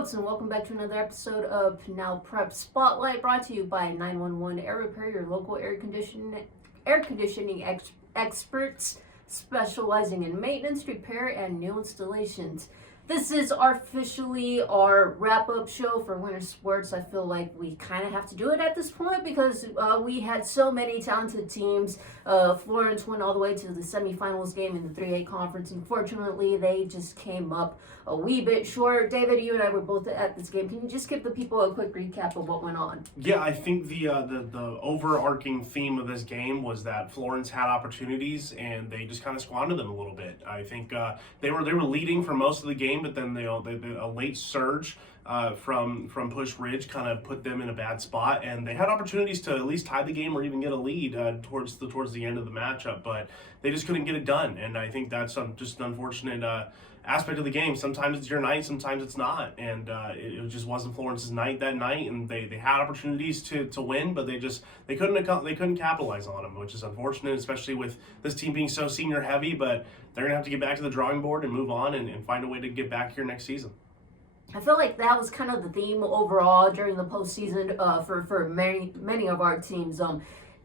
folks, and welcome back to another episode of Pinal Prep Spotlight, brought to you by 911 Air Repair, your local air conditioning experts specializing in maintenance, repair, and new installations. This is officially our wrap-up show for winter sports. I feel like we kind of have to do it at this point because we had so many talented teams. Florence went all the way to the semifinals game in the 3A conference. Unfortunately, they just came up a wee bit short. David, you and I were both at this game. Can you just give the people a quick recap of what went on? Yeah, I think the overarching theme of this game was that Florence had opportunities and they just kind of squandered them a little bit. I think they were leading for most of the game, but then a late surge from Push Ridge kind of put them in a bad spot, and they had opportunities to at least tie the game or even get a lead towards the end of the matchup, but they just couldn't get it done. And I think that's just an unfortunate aspect of the game. Sometimes it's your night, sometimes it's not, and it just wasn't Florence's night that night, and they had opportunities to win, but they couldn't capitalize on them, which is unfortunate, especially with this team being so senior heavy. But they're gonna have to get back to the drawing board and move on and find a way to get back here next season. I feel like that was kind of the theme overall during the postseason for many of our teams.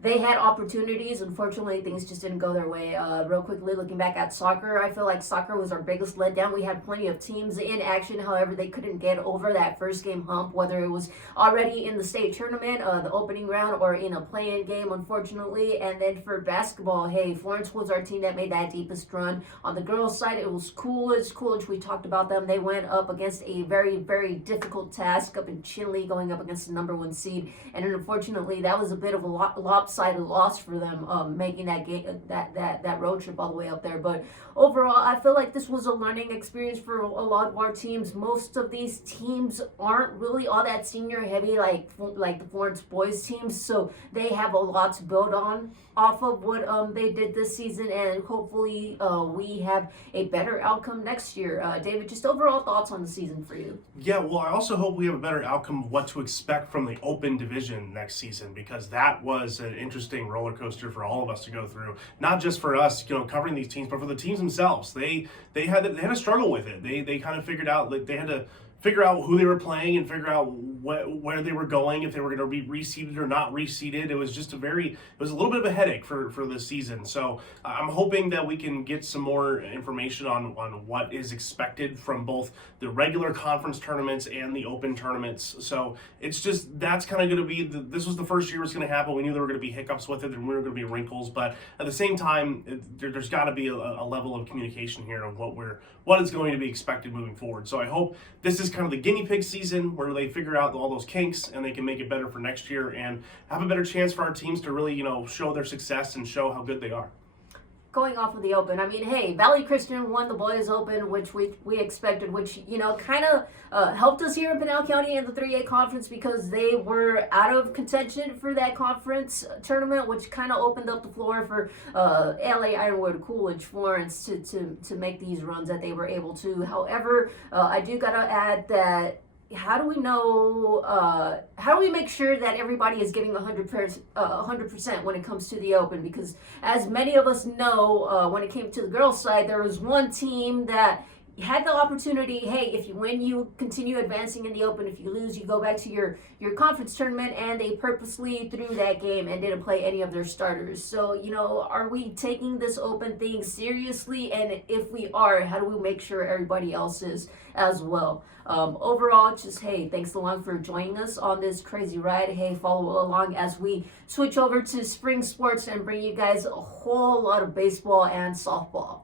They had opportunities. Unfortunately, things just didn't go their way. Real quickly, looking back at soccer, I feel like soccer was our biggest letdown. We had plenty of teams in action. However, they couldn't get over that first game hump, whether it was already in the state tournament, the opening round, or in a play-in game, unfortunately. And then for basketball, hey, Florence was our team that made that deepest run. On the girls' side, it was Coolidge. We talked about them. They went up against a very, very difficult task up in Chinley, going up against the number 1 seed. And unfortunately, that was a bit of a lopsided loss for them, making that game that road trip all the way up there. But overall, I feel like this was a learning experience for a lot of our teams. Most of these teams aren't really all that senior heavy like the Florence boys teams, so they have a lot to build on off of what they did this season, and hopefully we have a better outcome next year. David, just overall thoughts on the season for you? Yeah, well, I also hope we have a better outcome of what to expect from the Open Division next season, because that was an interesting roller coaster for all of us to go through. Not just for us, covering these teams, but for the teams themselves. They had to struggle with it. They kind of figured out, like, they had to figure out who they were playing and figure out where they were going, if they were going to be reseeded or not reseeded. It was a little bit of a headache for this season. So I'm hoping that we can get some more information on what is expected from both the regular conference tournaments and the open tournaments. So it's just, that's kind of going to be, this was the first year it was going to happen. We knew there were going to be hiccups with it and there were going to be wrinkles, but at the same time, there's got to be a level of communication here of what is going to be expected moving forward. So I hope this is kind of the guinea pig season where they figure out all those kinks and they can make it better for next year and have a better chance for our teams to really, show their success and show how good they are. Going off of the Open, I mean, hey, Valley Christian won the Boys Open, which we expected, which, kind of helped us here in Pinal County in the 3A conference because they were out of contention for that conference tournament, which kind of opened up the floor for LA Ironwood, Coolidge, Florence to make these runs that they were able to. However, I do got to add that how do we know, how do we make sure that everybody is giving 100% when it comes to the Open? Because as many of us know, when it came to the girls' side, there was one team that had the opportunity. Hey, if you win, you continue advancing in the Open. If you lose, you go back to your conference tournament, and they purposely threw that game and didn't play any of their starters. So, are we taking this Open thing seriously? And if we are, how do we make sure everybody else is as well? Overall, just, hey, thanks along for joining us on this crazy ride. Hey, follow along as we switch over to spring sports and bring you guys a whole lot of baseball and softball.